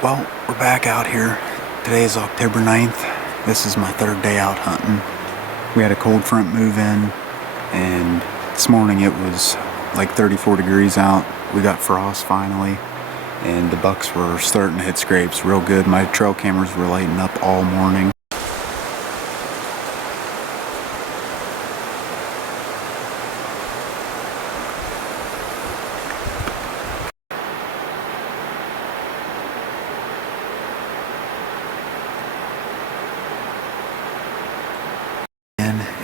Well, we're back out here. Today is October 9th. This is my third day out hunting. We had a cold front move in, and this morning it was like 34 degrees out. We got frost finally, and the bucks were starting to hit scrapes real good. My trail cameras were lighting up all morning.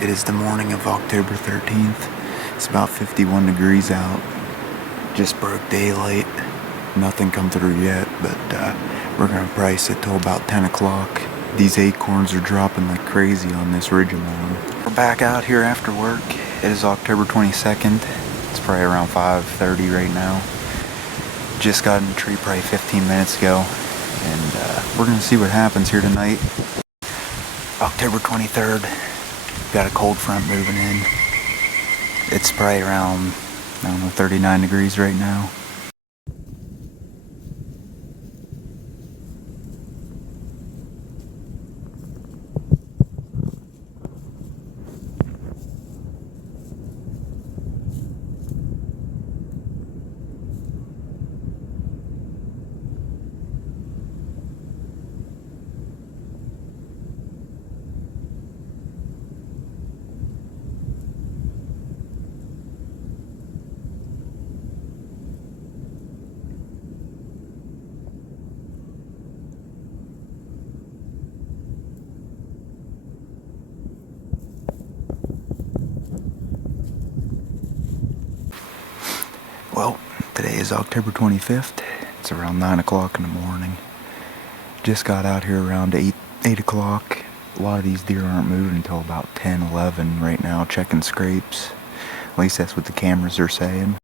It is the morning of October 13th. It's about 51 degrees out. Just broke daylight. Nothing come through yet, but we're gonna price it till about 10 o'clock. These acorns are dropping like crazy on this ridge I'm on. We're back out here after work. It is October 22nd. It's probably around 5:30 right now. Just got in the tree probably 15 minutes ago, and we're gonna see what happens here tonight. October 23rd. Got a cold front moving in. It's probably around, 39 degrees right now. Well, today is October 25th. It's around 9 o'clock in the morning. Just got out here around 8 o'clock. A lot of these deer aren't moving until about 10, 11 right now, checking scrapes. At least that's what the cameras are saying.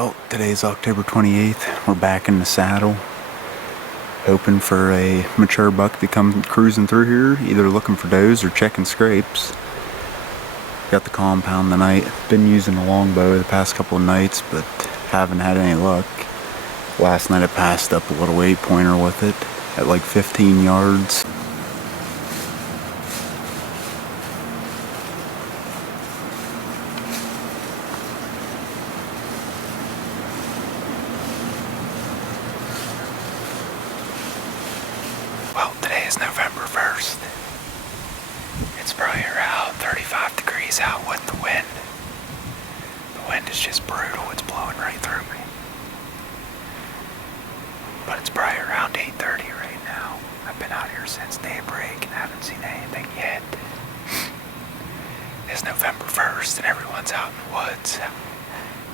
Well, today's October 28th. We're back in the saddle, hoping for a mature buck to come cruising through here, either looking for does or checking scrapes. Got the compound tonight. Been using a longbow the past couple of nights, but haven't had any luck. Last night I passed up a little 8-pointer with it at like 15 yards. Well, today is November 1st. It's probably around 35 degrees out with the wind. The wind is just brutal. It's blowing right through me. But it's probably around 8:30 right now. I've been out here since daybreak and haven't seen anything yet. It's November 1st and everyone's out in the woods.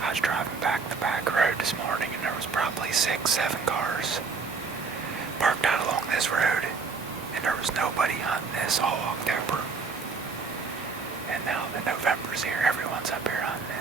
I was driving back the back road this morning and there was probably 6, 7 cars parked out along this road, and there was nobody hunting this all October. And now that November's here, everyone's up here hunting it.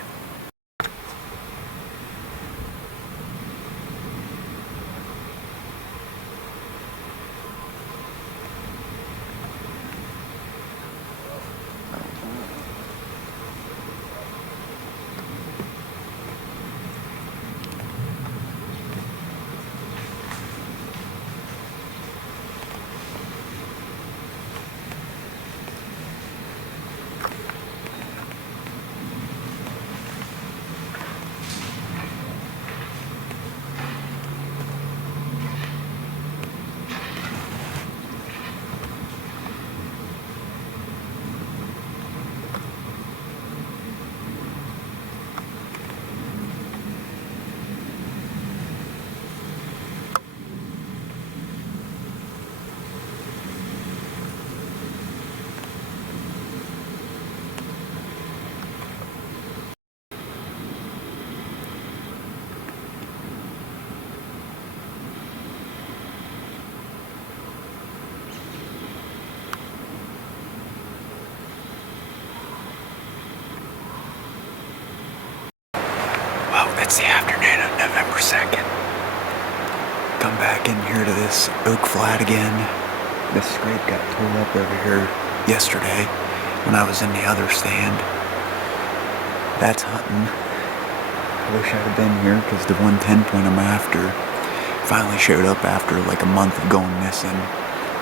a second. Come back in here to this oak flat again. This scrape got pulled up over here yesterday when I was in the other stand. That's hunting. I wish I'd have been here because the 110 point I'm after finally showed up after like a month of going missing.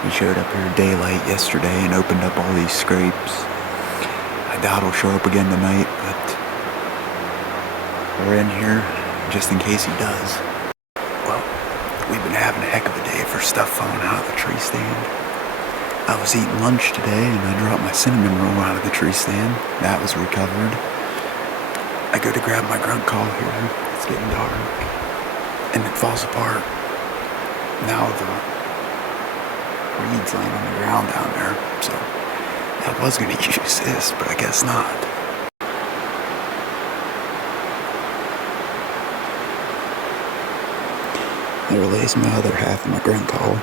He showed up here daylight yesterday and opened up all these scrapes. I doubt he'll show up again tonight, but we're in here just in case he does. Well, we've been having a heck of a day for stuff falling out of the tree stand. I was eating lunch today and I dropped my cinnamon roll out of the tree stand. That was recovered. I go to grab my grunt call here. It's getting dark. And it falls apart. Now the reeds laying on the ground down there. So I was going to use this, but I guess not. There lays my other half of my grunt call.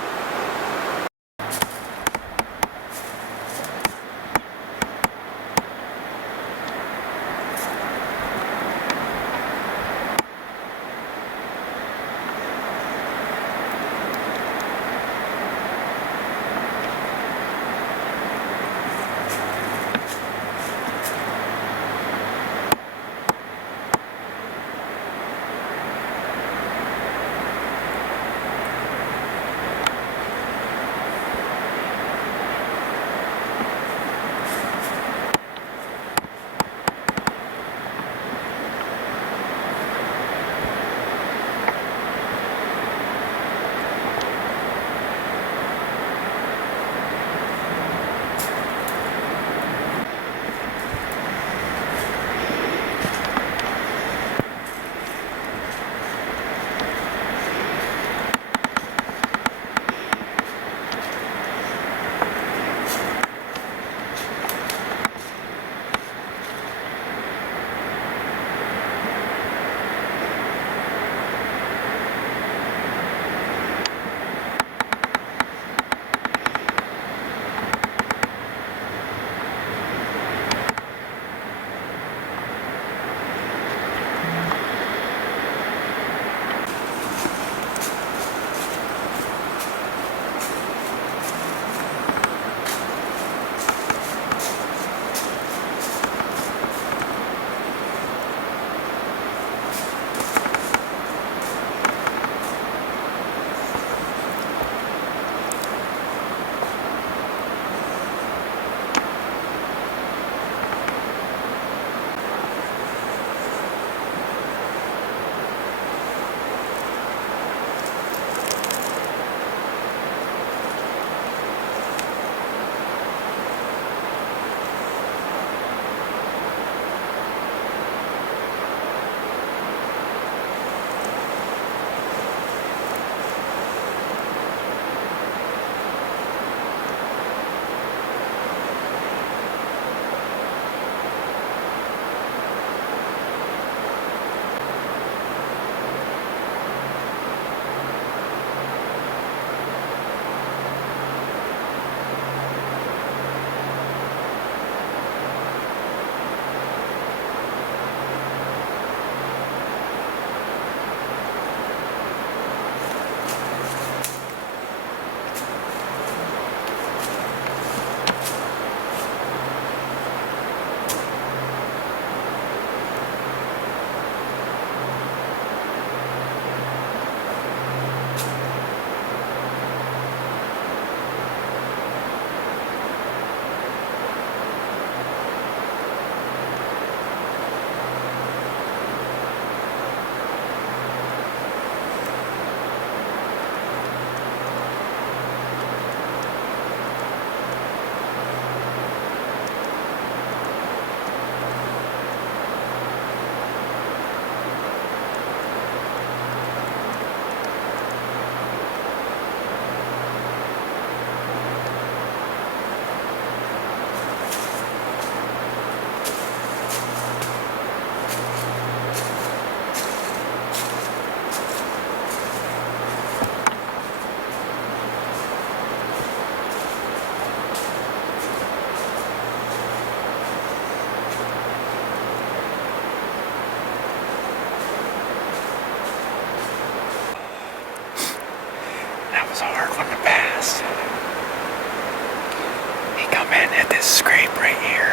right here.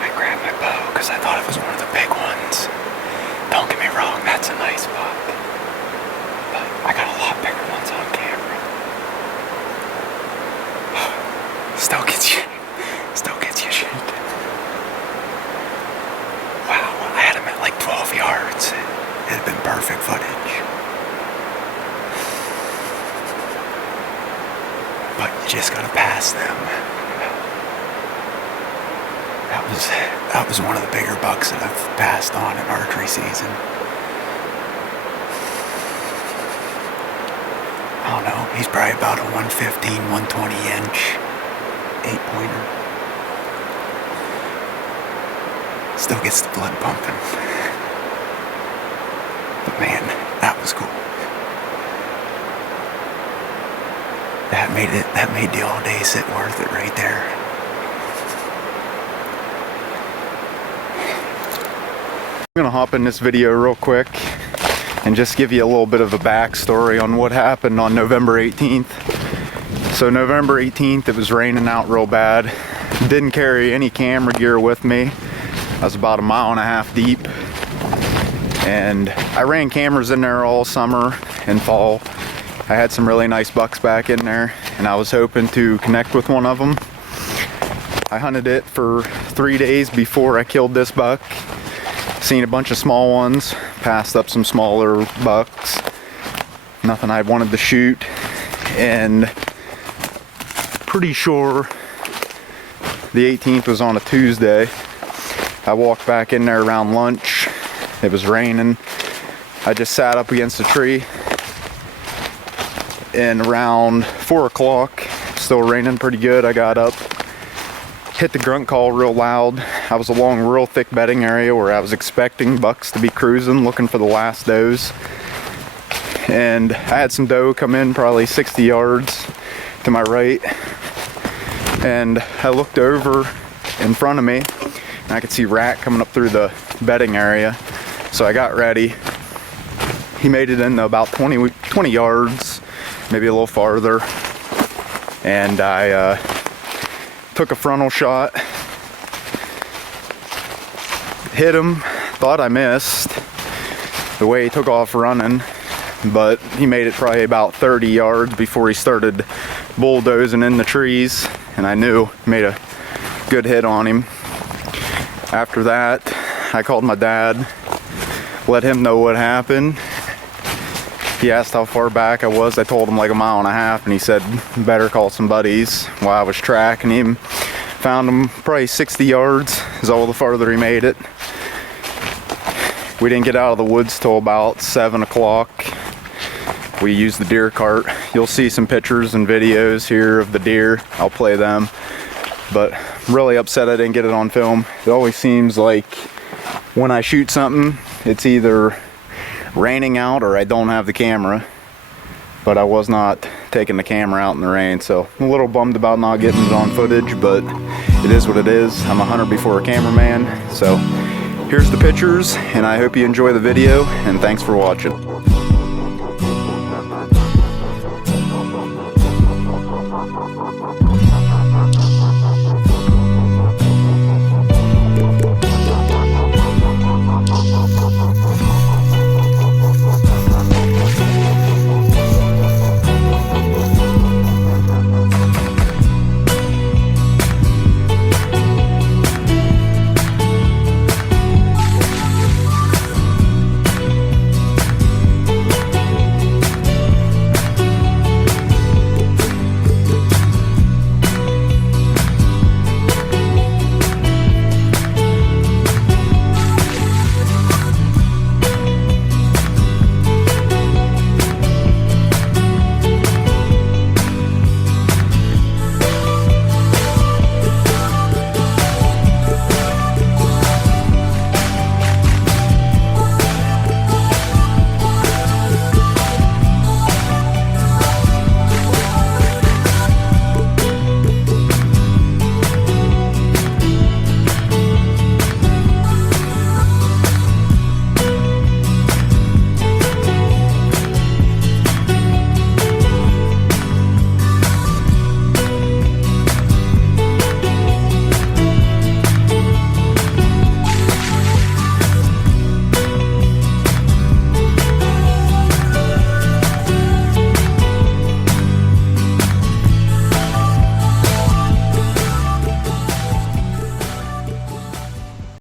I grabbed my bow because I thought it was one of the big ones. Don't get me wrong, that's a nice buck. But I got a lot bigger ones on camera. Still gets you shaking. Wow, I had him at like 12 yards. It had been perfect footage. But you just gotta pass them. That was one of the bigger bucks that I've passed on in archery season. I don't know, he's probably about a 115, 120 inch 8-pointer. Still gets the blood pumping. But man, that was cool. That made the all day sit worth it right there. I'm gonna hop in this video real quick and just give you a little bit of a backstory on what happened on November 18th. So November 18th, it was raining out real bad. Didn't carry any camera gear with me. I was about 1.5 miles deep. And I ran cameras in there all summer and fall. I had some really nice bucks back in there, and I was hoping to connect with one of them. I hunted it for 3 days before I killed this buck. Seen a bunch of small ones, passed up some smaller bucks. Nothing I wanted to shoot, and pretty sure the 18th was on a Tuesday. I walked back in there around lunch. It was raining. I just sat up against a tree, and around 4 o'clock, still raining pretty good, I got up, hit the grunt call real loud. I was along a real thick bedding area where I was expecting bucks to be cruising, looking for the last does. And I had some doe come in probably 60 yards to my right. And I looked over in front of me, and I could see rat coming up through the bedding area. So I got ready. He made it in about 20 yards, maybe a little farther. And I took a frontal shot, hit him, thought I missed the way he took off running, but he made it probably about 30 yards before he started bulldozing in the trees, and I knew made a good hit on him. After that, I called my dad, let him know what happened. He asked how far back I was. I told him like 1.5 miles, and he said better call some buddies. While I was tracking him, found him probably 60 yards is all the farther he made it. We didn't get out of the woods till about 7 o'clock. We used the deer cart. You'll see some pictures and videos here of the deer. I'll play them. But I'm really upset I didn't get it on film. It always seems like when I shoot something, it's either raining out or I don't have the camera. But I was not taking the camera out in the rain, so I'm a little bummed about not getting it on footage, but it is what it is. I'm a hunter before a cameraman. So here's the pictures, and I hope you enjoy the video, and thanks for watching.